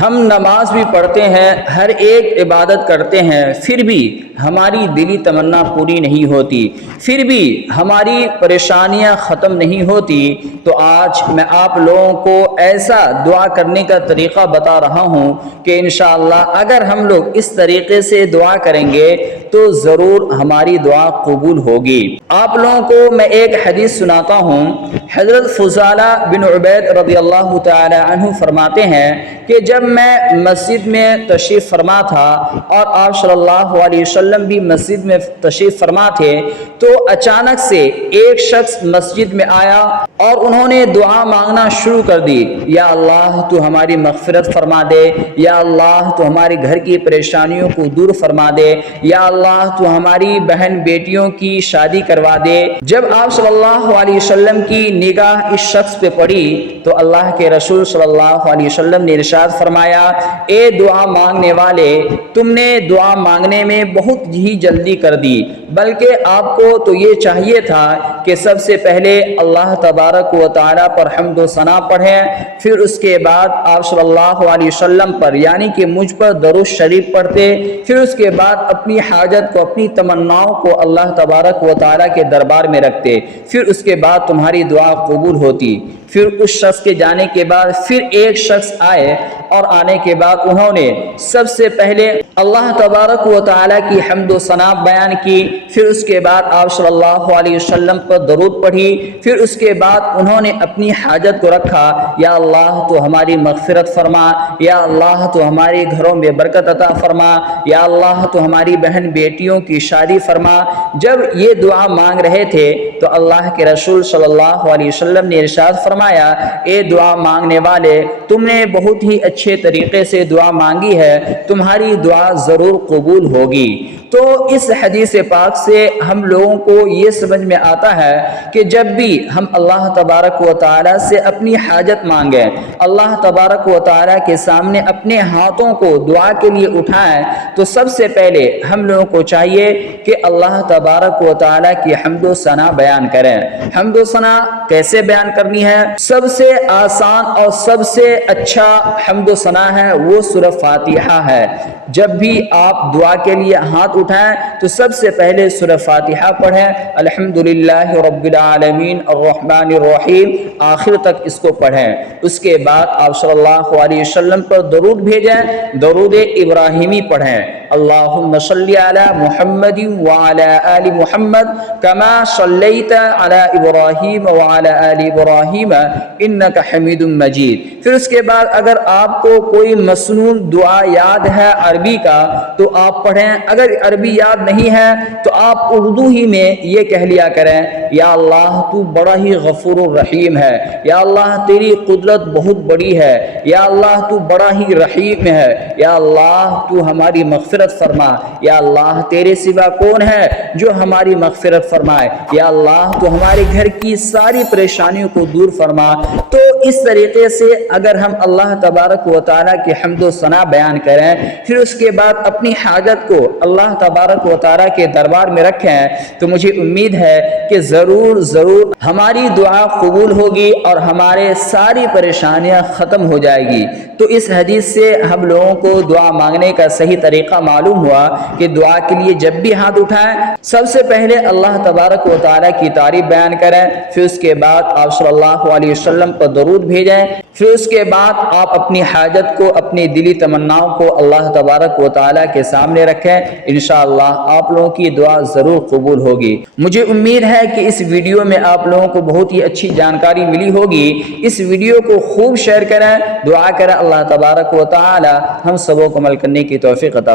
ہم نماز بھی پڑھتے ہیں، ہر ایک عبادت کرتے ہیں، پھر بھی ہماری دلی تمنا پوری نہیں ہوتی، پھر بھی ہماری پریشانیاں ختم نہیں ہوتی، تو آج میں آپ لوگوں کو ایسا دعا کرنے کا طریقہ بتا رہا ہوں کہ انشاءاللہ اگر ہم لوگ اس طریقے سے دعا کریں گے تو ضرور ہماری دعا قبول ہوگی۔ آپ لوگوں کو میں ایک حدیث سناتا ہوں۔ حضرت فضالہ بن عبید رضی اللہ تعالی عنہ فرماتے ہیں کہ جب میں مسجد میں تشریف فرما تھا اور آپ صلی اللہ علیہ وسلم بھی مسجد میں تشریف فرما تھے، تو اچانک سے ایک شخص مسجد میں آیا اور انہوں نے دعا مانگنا شروع کر دی، یا اللہ تو ہماری مغفرت فرما دے، یا اللہ تو ہمارے گھر کی پریشانیوں کو دور فرما دے، یا اللہ تو ہماری بہن بیٹیوں کی شادی کروا دے۔ جب آپ صلی اللہ علیہ وسلم کی نگاہ اس شخص پہ پڑی تو اللہ کے رسول صلی اللہ علیہ وسلم نے ارشاد فرمایا، اے دعا مانگنے والے، تم نے دعا مانگنے میں بہت ہی جلدی کر دی، بلکہ آپ کو تو یہ چاہیے تھا کہ سب سے پہلے اللہ تبارک و تعالیٰ پر حمد و ثنا پڑھیں، پھر اس کے بعد آپ صلی اللہ علیہ وسلم پر یعنی کہ مجھ پر درود شریف پڑھتے، پھر اس کے بعد اپنی حاجت کو، اپنی تمناؤں کو اللہ تبارک و تعالیٰ کے دربار میں رکھتے، پھر اس کے بعد تمہاری دعا قبول ہوتی۔ پھر اس شخص کے جانے کے بعد پھر ایک شخص آئے اور آنے کے بعد انہوں نے سب سے پہلے اللہ تبارک و تعالیٰ کی حمد و ثنا بیان کی، پھر اس کے بعد آپ صلی اللہ علیہ وسلم پر درود پڑھی، پھر اس کے بعد انہوں نے اپنی حاجت کو رکھا، یا اللہ تو ہماری مغفرت فرما، یا اللہ تو ہمارے گھروں میں برکت عطا فرما، یا اللہ تو ہماری بہن بیٹیوں کی شادی فرما۔ جب یہ دعا مانگ رہے تھے تو اللہ کے رسول صلی اللہ علیہ وسلم نے ارشاد فرمایا، اے دعا مانگنے والے، تم نے بہت ہی اچھے طریقے سے دعا مانگی ہے، تمہاری دعا ضرور قبول ہوگی۔ تو اس حدیث پاک سے ہم لوگوں کو یہ سمجھ میں آتا ہے کہ جب بھی ہم اللہ تبارک و تعالیٰ سے اپنی حاجت مانگیں، اللہ تبارک و تعالیٰ کے سامنے اپنے ہاتھوں کو دعا کے لیے اٹھائیں، تو سب سے پہلے ہم لوگوں کو چاہیے کہ اللہ تبارک و تعالیٰ کی حمد و ثنا بیان کریں۔ حمد و ثنا کیسے بیان کرنی ہے؟ سب سے آسان اور سب سے اچھا حمد و ثنا ہے وہ سورہ فاتحہ ہے۔ جب بھی آپ دعا کے لیے ہاتھ اٹھائیں تو سب سے پہلے سورہ فاتحہ پڑھیں، الحمدللہ رب العالمین الرحمن الرحیم، آخر تک اس کو پڑھیں۔ اس کے بعد آپ صلی اللہ علیہ وسلم پر درود بھیجیں، درود ابراہیمی پڑھیں، اللہم صلی علی محمد وعلی آل محمد کما صلیت علی ابراہیم وعلی آل ابراہیم انک حمید مجید۔ پھر اس کے بعد اگر آپ کو کوئی مسنون دعا یاد ہے عربی کا تو آپ پڑھیں، اگر عربی یاد نہیں ہے تو آپ اردو ہی میں یہ کہہ لیا کریں، یا اللہ تو بڑا ہی غفور الرحیم ہے، یا اللہ تیری قدرت بہت بڑی ہے، یا اللہ تو بڑا ہی رحیم ہے، یا اللہ تو ہماری مغفرت فرما، یا اللہ تیرے سوا کون ہے جو ہماری مغفرت فرمائے، یا اللہ تو ہمارے گھر کی ساری پریشانیوں کو دور فرما۔ تو اس طریقے سے اگر ہم اللہ تبارک و تعالیٰ کی حمد و ثنا بیان کریں، پھر اس کے بعد اپنی حاجت کو اللہ تبارک و تعالیٰ کے دربار میں رکھیں، تو مجھے امید ہے کہ ضرور ہماری دعا قبول ہوگی اور ہمارے ساری پریشانیاں ختم ہو جائے گی۔ تو اس حدیث سے ہم لوگوں کو دعا مانگنے کا صحیح طریقہ معلوم ہوا کہ دعا کے لیے جب بھی ہاتھ اٹھائیں سب سے پہلے اللہ تبارک و تعالیٰ کی تعریف بیان کریں، پھر اس کے بعد آپ صلی اللہ علیہ وسلم پر درود بھیجیں، پھر اس کے بعد آپ اپنی حاجت کو، اپنی دلی تمناؤں کو اللہ تبارک و تعالیٰ کے سامنے رکھیں، انشاءاللہ آپ لوگوں کی دعا ضرور قبول ہوگی۔ مجھے امید ہے کہ اس ویڈیو میں آپ لوگوں کو بہت ہی اچھی جانکاری ملی ہوگی۔ اس ویڈیو کو خوب شیئر کریں، دعا کریں اللہ تبارک و تعالیٰ ہم سبوں کو عمل کرنے کی توفیق عطا فرمائے۔